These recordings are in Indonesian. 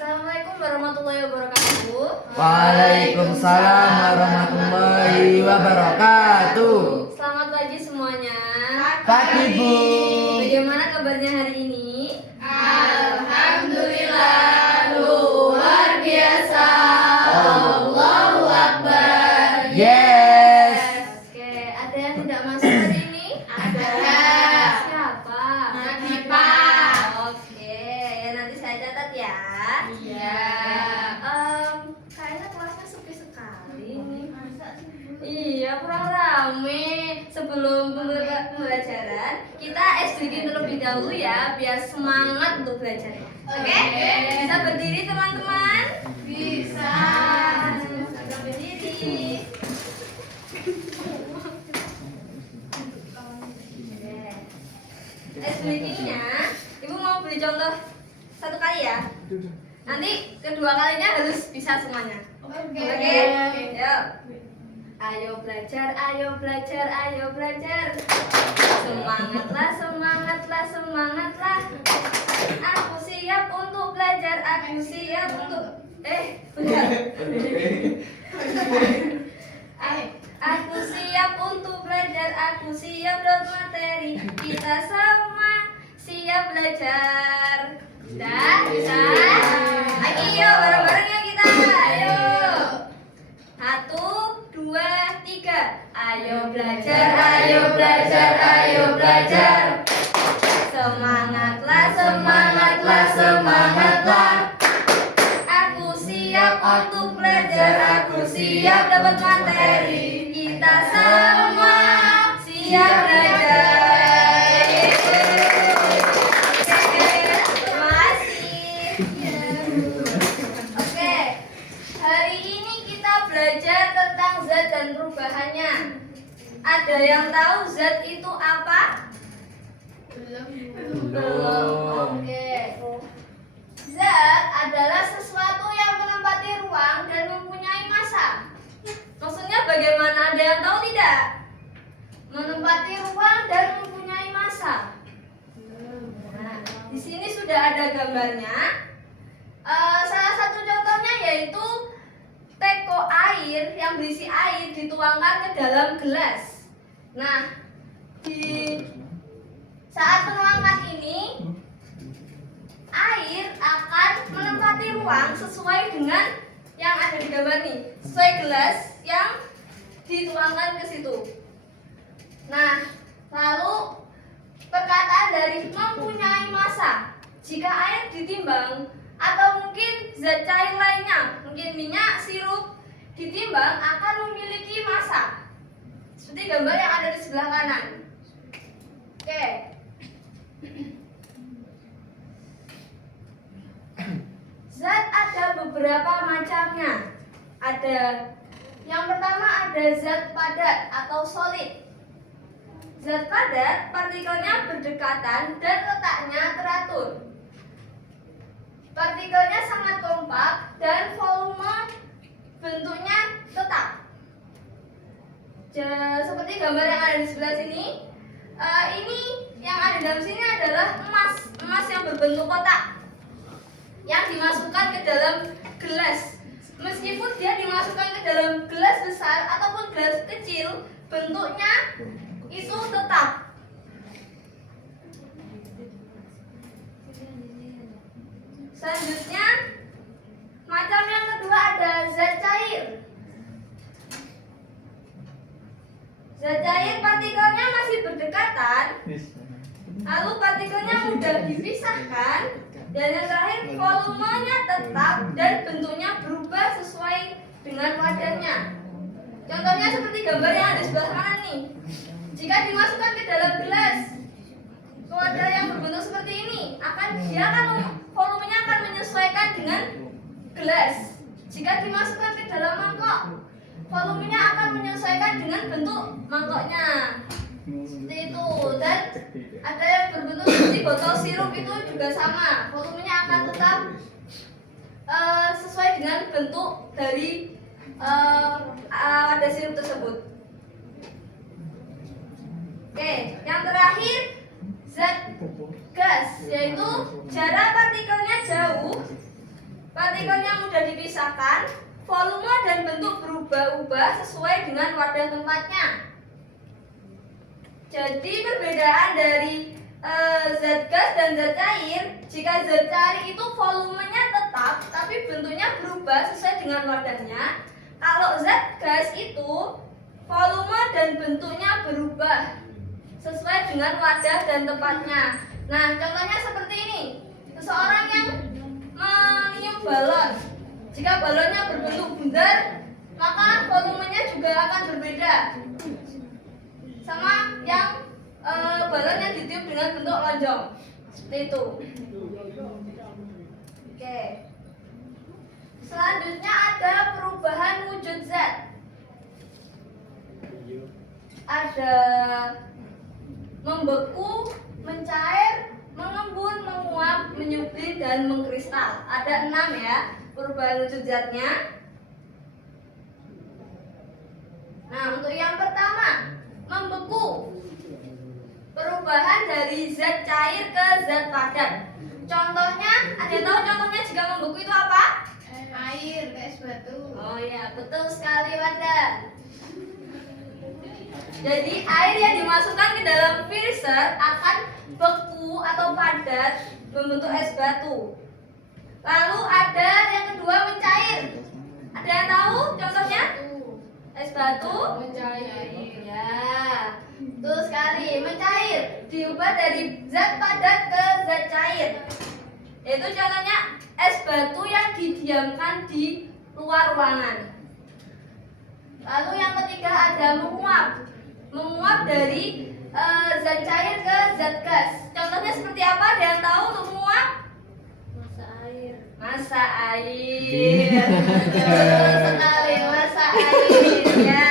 Assalamualaikum warahmatullahi wabarakatuh. Waalaikumsalam warahmatullahi wabarakatuh. Selamat pagi semuanya. Pagi, Bu. Bagaimana kabarnya hari ini? Alhamdulillah, luar biasa. Allahu Akbar. Yes. Oke, ada yang tidak masuk hari ini? Ada. Siapa? Nadipa. Oke, ya nanti saya catat ya. Iya. Kayaknya kelasnya sepi sekali ini. Iya, kurang rame. Sebelum pembelajaran, kita SDG terlebih dahulu ya, biar semangat untuk belajar. Oke? Bisa berdiri teman-teman? Bisa. Bisa berdiri. SDG-nya, Ibu mau beri contoh satu kali ya. Nanti kedua kalinya harus bisa semuanya. Oke? Yuk. Ayo belajar, ayo belajar, ayo belajar. Semangatlah, semangatlah, semangatlah. Aku siap untuk belajar, aku siap untuk bentar. Aku siap untuk belajar, aku siap dapat materi. Kita sama siap belajar. Sudah? Bisa? Lagi yuk, bareng-bareng ya kita. Ayo. 1, 2, 3. Ayo belajar, ayo belajar, ayo belajar. Semangatlah, semangatlah, semangatlah. Aku siap untuk belajar, aku siap dapat materi. Kita semua siap belajar. Terima kasih. Oke, hari ini kita belajar tentang zat dan perubahannya. Ada yang tahu zat itu apa? Belum. Oke. Zat adalah sesuatu yang menempati ruang dan mempunyai massa. Maksudnya bagaimana? Ada yang tahu tidak? Menempati ruang dan mempunyai massa. Nah, di sini sudah ada gambarnya. Salah satu contohnya yaitu teko air yang berisi air dituangkan ke dalam gelas. Nah, di saat penuangkan ini, air akan menempati ruang sesuai dengan yang ada di gambar ini, sesuai gelas yang dituangkan ke situ. Nah, lalu perkataan dari mempunyai massa, jika air ditimbang atau mungkin zat cair lainnya, mungkin minyak, sirup, ditimbang akan memiliki massa. Seperti gambar yang ada di sebelah kanan. Oke. Zat ada beberapa macamnya. Ada yang pertama ada zat padat atau solid. Zat padat partikelnya berdekatan dan letaknya teratur. Partikelnya sangat kompak dan volume bentuknya tetap. Seperti gambar yang ada di sebelah sini. Ini yang ada dalam sini adalah emas yang berbentuk kotak yang dimasukkan ke dalam gelas. Meskipun dia dimasukkan ke dalam gelas besar ataupun gelas kecil, bentuknya itu tetap. Selanjutnya, macam yang kedua ada zat cair. Zat cair partikelnya masih berdekatan, lalu partikelnya mudah dipisahkan, dan yang terakhir volumenya tetap dan bentuknya berubah sesuai dengan wadarnya. Contohnya seperti gambar yang ada di sebelah kanan nih. Jika dimasukkan ke dalam gelas, wadah yang berbentuk seperti ini, volumenya akan menyesuaikan dengan gelas. Jika dimasukkan ke dalam mangkok, volumenya akan menyesuaikan dengan bentuk mangkoknya. Seperti itu. Dan ada yang berbentuk seperti botol sirup, itu juga sama, volumenya akan tetap sesuai dengan bentuk dari wadah sirup tersebut. Oke, yang terakhir zat gas, yaitu jarak partikelnya jauh dipisahkan, volume dan bentuk berubah-ubah sesuai dengan wadah tempatnya. Jadi perbedaan dari zat gas dan zat cair, jika zat cair itu volumenya tetap tapi bentuknya berubah sesuai dengan wadahnya. Kalau zat gas itu volume dan bentuknya berubah sesuai dengan wadah dan tempatnya. Nah, contohnya seperti ini. Seseorang yang meniup balon. Jika balonnya berbentuk bundar, maka volumenya juga akan berbeda. Sama yang balon yang ditiup dengan bentuk lonjong. Seperti itu. Oke. Selanjutnya ada perubahan wujud zat. Ada membeku, mencair, mengembun, menguap, menyublim, dan mengkristal. Ada 6 ya perubahan wujud zatnya. Nah, untuk yang pertama, membeku. Perubahan dari zat cair ke zat padat. Contohnya, ada yang tahu contohnya jika membeku itu apa? Air, es batu. Oh ya, betul sekali Wanda. Jadi air yang dimasukkan ke dalam freezer akan beku atau padat membentuk es batu. Lalu ada yang kedua, mencair. Ada yang tahu contohnya? Es batu Mencair. ya, betul sekali. Mencair diubah dari zat padat ke zat cair. Itu contohnya es batu yang didiamkan di luar ruangan. Lalu yang ketiga ada menguap. Menguap dari zat cair ke zat gas. Contohnya seperti apa? Ada yang tahu untuk menguap? Masa air. Betul sekali, masa air ya.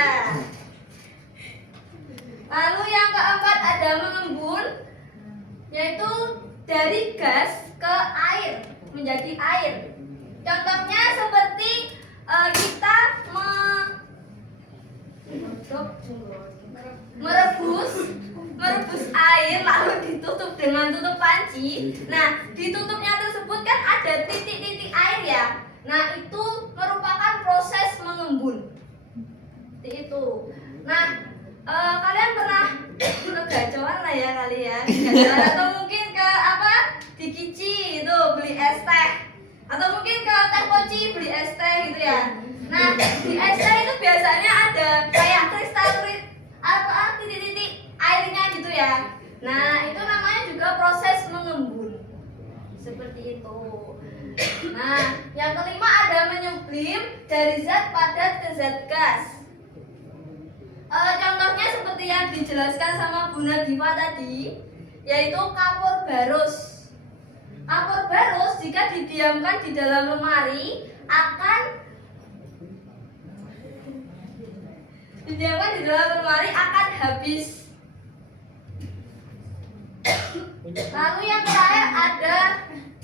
Lalu yang keempat ada mengembun, yaitu dari gas ke air menjadi air. Contohnya seperti kita merebus air lalu ditutup dengan tutup panci. Nah, di tutupnya tersebut kan ada titik-titik air ya. Nah, itu merupakan proses mengembun. Seperti itu. Nah, kalian pernah ke gacoan lah ya kalian. Gacoan atau mungkin ke apa? Di Kici itu beli es teh. Atau mungkin ke Teh Poci beli es teh gitu ya. Nah, di es teh itu biasanya ada kayak kristal apa titik-titik airnya gitu ya. Nah, itu namanya juga proses mengembun. Seperti itu. Nah, yang kelima ada menyublim dari zat padat ke zat gas. Contohnya seperti yang dijelaskan sama Bu Nadifa tadi, yaitu kapur barus. Kapur barus jika didiamkan di dalam lemari akan habis. Lalu yang terakhir ada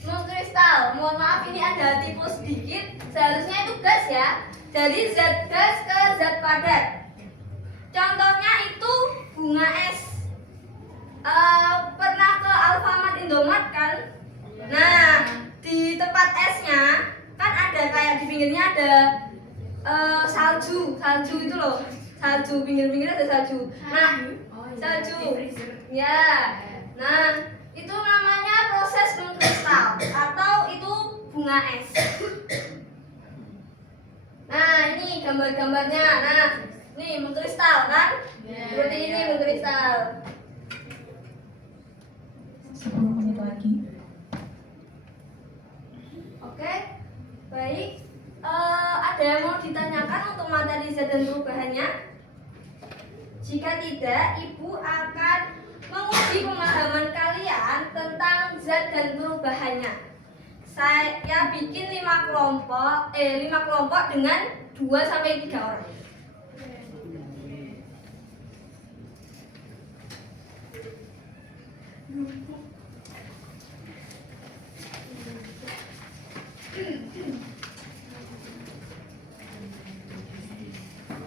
mengkristal. Mohon maaf ini ada tipu sedikit. Seharusnya itu gas ya. Dari zat gas ke zat padat. Contohnya itu bunga es. Pernah ke Alfamart Indomart kan? Nah, di tempat esnya kan ada kayak di pinggirnya ada salju itu loh. Salju, pinggir-pinggirnya ada salju. Nah, salju. Ya. Nah, itu namanya proses mengkristal atau itu bunga es. Nah, ini gambar-gambarnya. Nah, nih mengkristal kan? Seperti ini mengkristal. 10 menit lagi. Oke, baik. Ada yang mau ditanyakan untuk materi zat dan perubahannya? Jika tidak, Ibu akan menguji pemahaman kalian tentang zat dan perubahannya. Saya bikin 5 kelompok dengan 2 sampai 3 orang.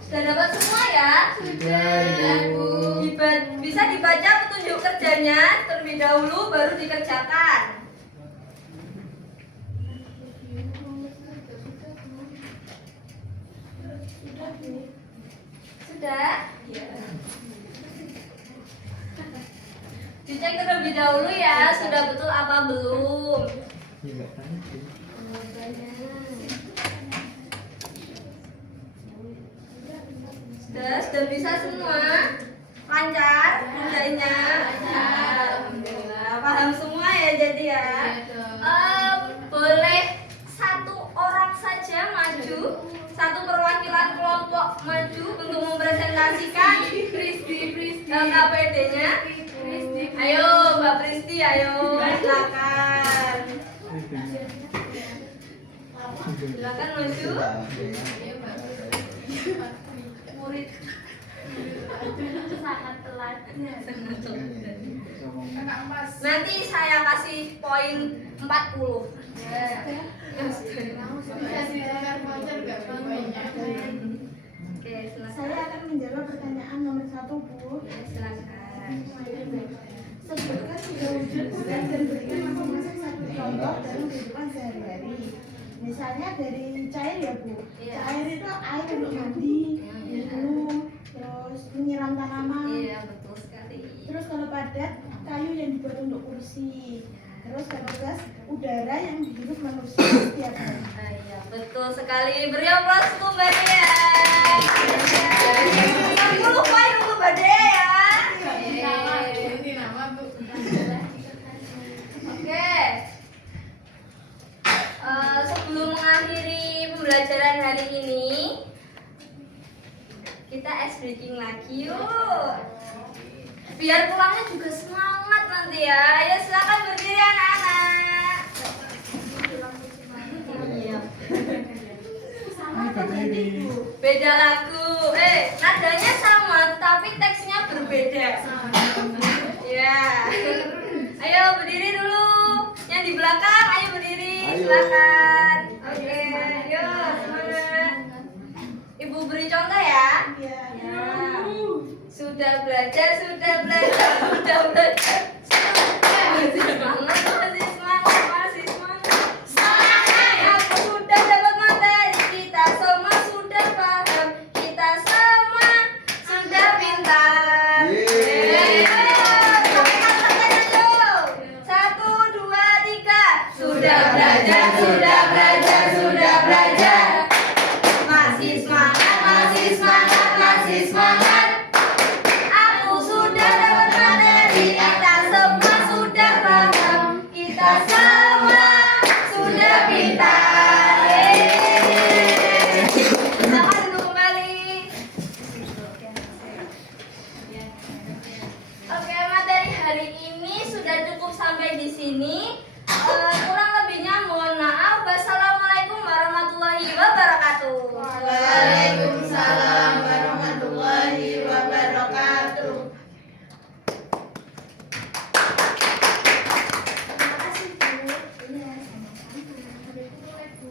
Sudah dapat semua ya? Sudah, Ibu. Bisa dibaca petunjuk kerjanya terlebih dahulu baru dikerjakan. terlebih dahulu ya, sudah betul apa belum? Ya nggak tahu sih. Sudah bisa semua? Lancar kerjanya? Alhamdulillah, paham semua ya jadi ya. Boleh satu orang saja maju, satu perwakilan kelompok maju untuk mempresentasikan LKPD-nya. Ayo Mbak Pristi, ayo silakan. Silakan maju. Murid sangat telat. Kakak emas. Nanti saya kasih poin 40. Bisa ditukar voucher nggak poinnya? Oke, silakan. Saya akan menjawab pertanyaan nomor 1, Bu. Silakan. Sebutkan 3 wujud bulan dan berikan masing-masing satu contoh dalam kehidupan sehari-hari. Misalnya dari cair ya, Bu. Iya. Cair itu air untuk mandi, minum, terus menyiram tanaman. Iya, betul sekali. Terus kalau padat, kayu yang dibuat untuk kursi. Terus kalau gas, udara yang dihirup manusia setiap hari. Iya, betul sekali. Beri aplaus untuk Mbak Dea. 60 poin untuk Mbak Dea ya. Ini nama Bu. Oke. Sebelum mengakhiri pembelajaran hari ini, kita ice breaking lagi yuk. Biar pulangnya juga semangat nanti ya. Ayo silakan berdiri anak-anak. Iya. Sama atau ganti, Bu? Beda lagu. Nadanya sama tapi teksnya berbeda. Ya. Ayo berdiri dulu. Yang di belakang ayo berdiri. Ayo. Silakan. Oke, yuk semangat. Ibu beri contoh ya. Iya. Ya. Sudah belajar, sudah belajar, sudah belajar. Masih semangat, masih semangat, masih semangat. Semangat! Aku sudah dapat materi, kita semua sudah paham, kita semua sudah pintar. Yeay. Sampaikan pertanyaan dulu. 1, 2, 3. Sudah belajar, sudah belajar, sudah belajar. Masih semangat, masih semangat, masih semangat. Aku sudah dapat materi, kita semua sudah paham, kita semua sudah pintar. Yeay. Silakan duduk kembali. Oke, materi hari ini sudah cukup sampai di sini.